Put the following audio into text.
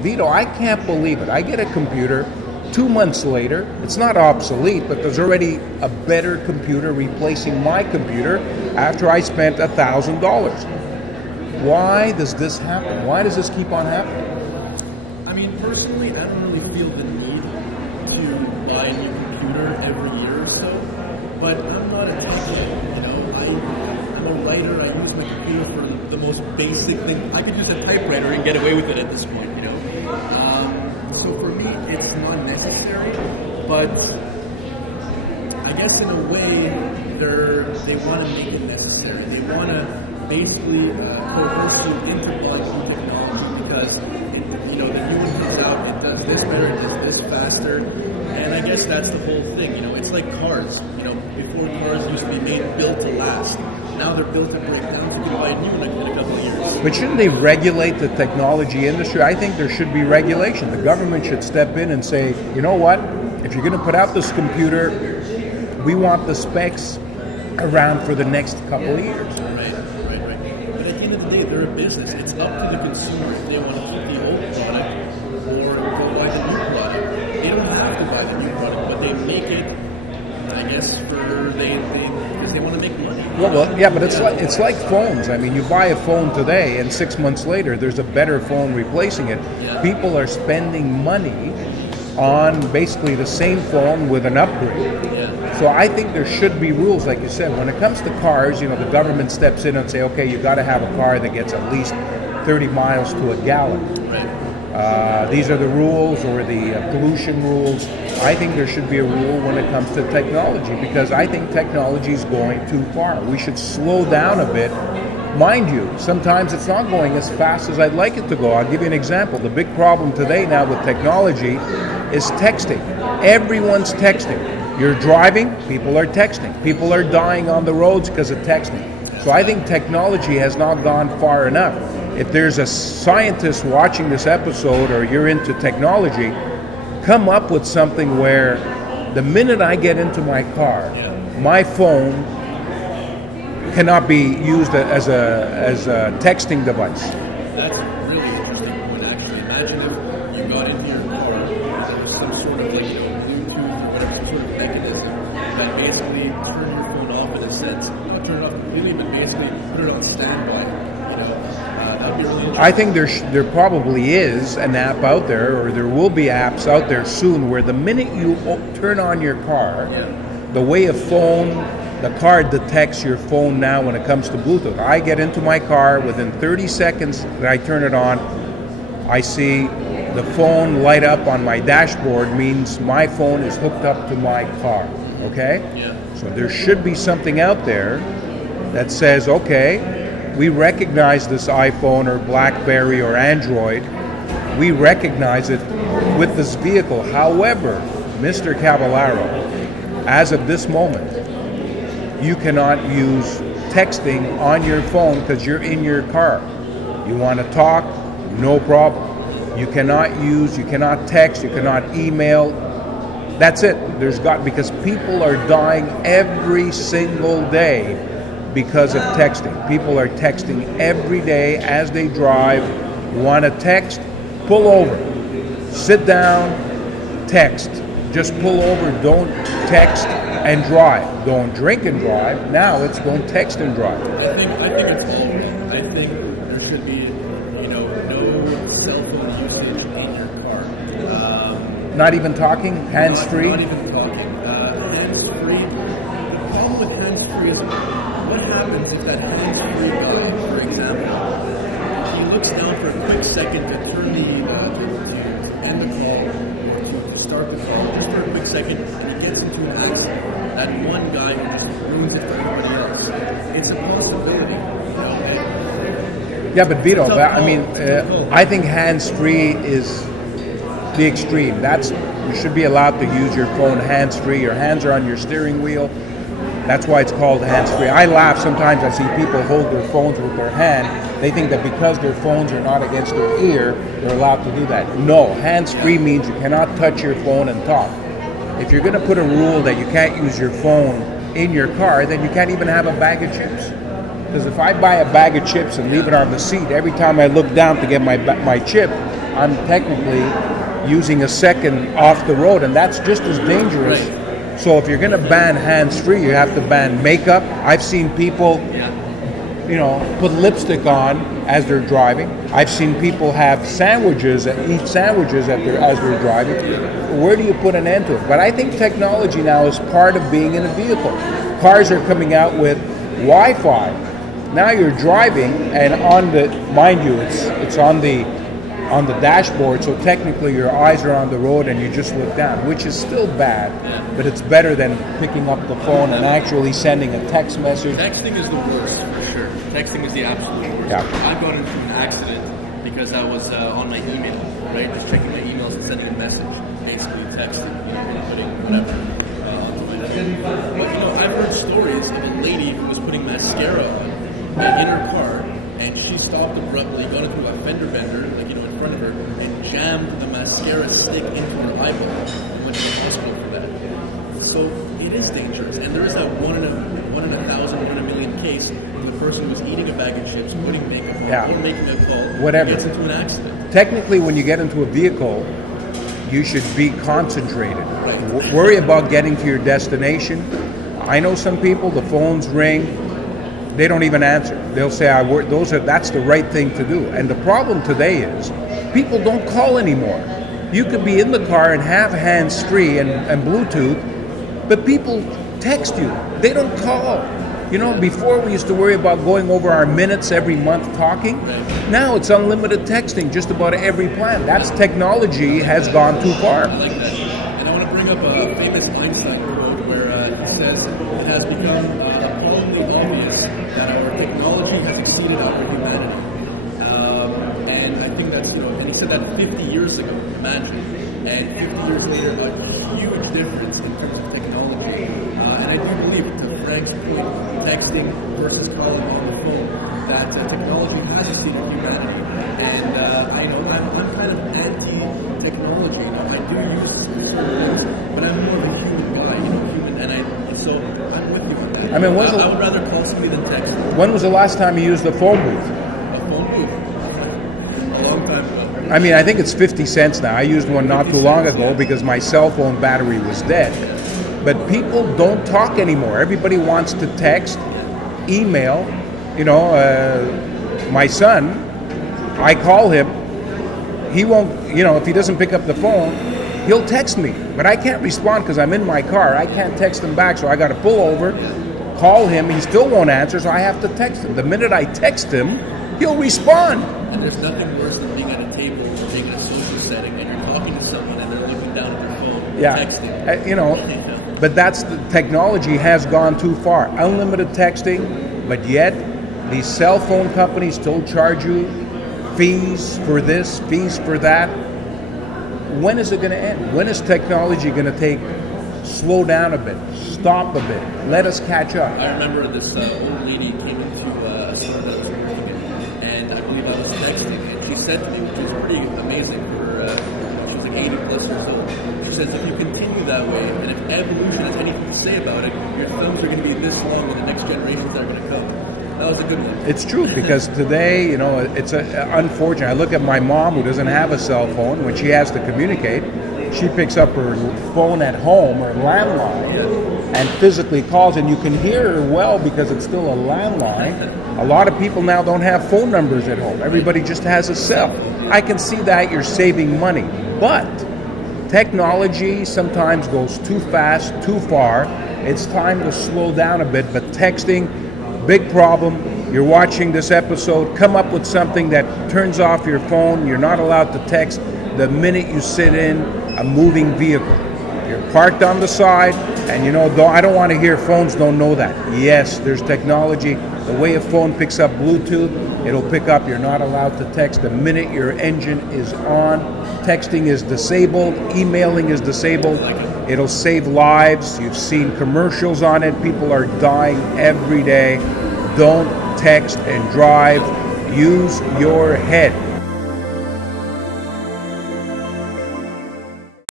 Vito, I can't believe it. I get a computer 2 months later. It's not obsolete, but there's already a better computer replacing my computer after I spent $1,000. Why does this happen? Why does this keep on happening? I mean, personally, I don't really feel the need to buy a new computer every year or so, but I'm not an expert, you know. I'm a writer. I use my computer for the most basic thing. I could use a typewriter and get away with it at this point, you know. So for me, it's not necessary, but I guess in a way, they want to make it necessary. They want to basically coerce you into buying new technology because the new one comes out, it does this better, it does this faster, and I guess that's the whole thing. You know, it's like cars. You know, before cars used to be built to last. Now they're built to break down. So you can buy a new one in a couple of years. But shouldn't they regulate the technology industry? I think there should be regulation. The government should step in and say, you know what? If you're going to put out this computer, we want the specs around for the next couple of years. Right. But at the end of the day, they're a business. It's up to the consumer if they want to keep the old product or go buy the new product. They don't have to buy the new product, but they make it, I guess, because they want to make money. Well, yeah, but it's like phones. I mean, you buy a phone today, and 6 months later, there's a better phone replacing it. Yeah. People are spending money on basically the same phone with an upgrade. Yeah. So I think there should be rules, like you said. When it comes to cars, the government steps in and say, okay, you got to have a car that gets at least 30 miles to a gallon. Right. These are the rules, or the pollution rules. I think there should be a rule when it comes to technology, because I think technology is going too far. We should slow down a bit. Mind you, sometimes it's not going as fast as I'd like it to go. I'll give you an example. The big problem today now with technology is texting. Everyone's texting. You're driving, people are texting. People are dying on the roads because of texting. So I think technology has not gone far enough. If there's a scientist watching this episode, or you're into technology, come up with something where the minute I get into my car, my phone cannot be used as a texting device. That's a really interesting point, actually. Imagine if you got into your car and there was some sort of Bluetooth or whatever, some sort of mechanism that basically turned your phone off in a sense. Not turn it off completely, but basically put it on standby. That'd be really interesting. I think there probably is an app out there, or there will be apps out there soon, where the minute you turn on your car, the way the car detects your phone now when it comes to Bluetooth. I get into my car, within 30 seconds that I turn it on, I see the phone light up on my dashboard, means my phone is hooked up to my car, okay? Yeah. So there should be something out there that says, okay, we recognize this iPhone or BlackBerry or Android, we recognize it with this vehicle. However, Mr. Cavallaro, as of this moment, you cannot use texting on your phone because you're in your car. You want to talk, no problem. You cannot text, you cannot email. That's it. Because people are dying every single day because of texting. People are texting every day as they drive. Want to text? Pull over. Sit down, text. Just pull over, don't text and drive. Don't drink and drive. Now it's don't text and drive. I think it's all wrong. I think there should be, no cell phone usage in your car. Not even talking, hands-free? Not even talking. Hands-free. The problem with hands-free is what happens if that hands-free guy, for example, he looks down for a quick second to turn to end the call, to start the call, just for a quick second, and he gets into an accident. That one guy who just ruins it for everybody else. It's a possibility, Yeah, but Vito, I think hands-free is the extreme. You should be allowed to use your phone hands-free. Your hands are on your steering wheel. That's why it's called hands-free. I laugh sometimes. I see people hold their phones with their hand. They think that because their phones are not against their ear, they're allowed to do that. No, hands-free means you cannot touch your phone and talk. If you're going to put a rule that you can't use your phone in your car, then you can't even have a bag of chips. Because if I buy a bag of chips and leave it on the seat, every time I look down to get my chip, I'm technically using a second off the road, and that's just as dangerous. Right. So if you're going to ban hands-free, you have to ban makeup. I've seen people, you know, put lipstick on as they're driving. I've seen people have sandwiches, eat sandwiches as they're driving. Where do you put an end to it? But I think technology now is part of being in a vehicle. Cars are coming out with Wi-Fi. Now you're driving, and on the, mind you, it's on the dashboard, so technically your eyes are on the road and you just look down, which is still bad, but it's better than picking up the phone and actually sending a text message. Texting is the worst, for sure. Texting is the absolute worst. Yeah. I got into an accident because I was on my email, right? Just checking my emails and sending a message, basically texting, you know, putting whatever onto my head. But, you know, I've heard stories of a lady who was putting mascara on in her car, and she stopped abruptly, got into a fender bender, like, you know, in front of her, and jammed the mascara stick into her eyeball and went to the hospital for that. So it is dangerous, and there is a one in a thousand, 1 in a million case when the person was eating a bag of chips, putting makeup on, or making a call, whatever, gets into an accident. Technically, when you get into a vehicle, you should be concentrated. Right. Worry about getting to your destination. I know some people, the phones ring, they don't even answer. They'll say, that's the right thing to do. And the problem today is people don't call anymore. You could be in the car and have hands-free and Bluetooth, but people text you. They don't call. You know, before we used to worry about going over our minutes every month talking. Now it's unlimited texting just about every plan. That's technology has gone too far. I like that. And I want to bring up a famous Einstein quote where he says, it has become appallingly obvious that our technology has exceeded our humanity. And I think that's, you know, and he said that 50 years ago, imagine. And 50 years later, a huge difference in terms of technology. And I do believe, to Frank's point, texting versus calling on the phone, that technology has exceeded humanity. And I know I'm kind of anti-technology. You know, I do use certain things, but I'm more of a human guy, you know, and so I'm with you on that. I mean, I would rather call somebody than text. When was the last time you used the phone booth? A phone booth? A long time ago. I mean, I think it's 50 cents now. I used one not too long ago because my cell phone battery was dead. But people don't talk anymore. Everybody wants to text, email. You know, my son, I call him. He won't, you know, if he doesn't pick up the phone, he'll text me. But I can't respond because I'm in my car. I can't text him back, so I got to pull over, call him. He still won't answer, so I have to text him. The minute I text him, he'll respond. And there's nothing worse than being at a table or being in a social setting and you're talking to someone and they're looking down at their phone, texting. You know, but that's the technology has gone too far. Unlimited texting, but yet these cell phone companies still charge you fees for this, fees for that. When is it going to end? When is technology going to slow down a bit, stop a bit, let us catch up? I remember this old lady came into a store that I was working in, and I believe I was texting, and she said to me, which was pretty amazing for she was like 80 plus years old. She says, if you continue that way, and if evolution has anything to say about it, your thumbs are going to be this long with the next generations that are going to come. That was a good one. It's true, because today, you know, it's unfortunate. I look at my mom who doesn't have a cell phone. When she has to communicate, she picks up her phone at home or landline and physically calls, and you can hear her well because it's still a landline. A lot of people now don't have phone numbers at home. Everybody just has a cell. I can see that you're saving money, but technology sometimes goes too fast, too far. It's time to slow down a bit, but texting, big problem. You're watching this episode, come up with something that turns off your phone. You're not allowed to text the minute you sit in a moving vehicle. You're parked on the side, and you know, I don't want to hear phones don't know that. Yes, there's technology. The way a phone picks up Bluetooth, it'll pick up. You're not allowed to text the minute your engine is on. Texting is disabled. Emailing is disabled. It'll save lives. You've seen commercials on it. People are dying every day. Don't text and drive. Use your head.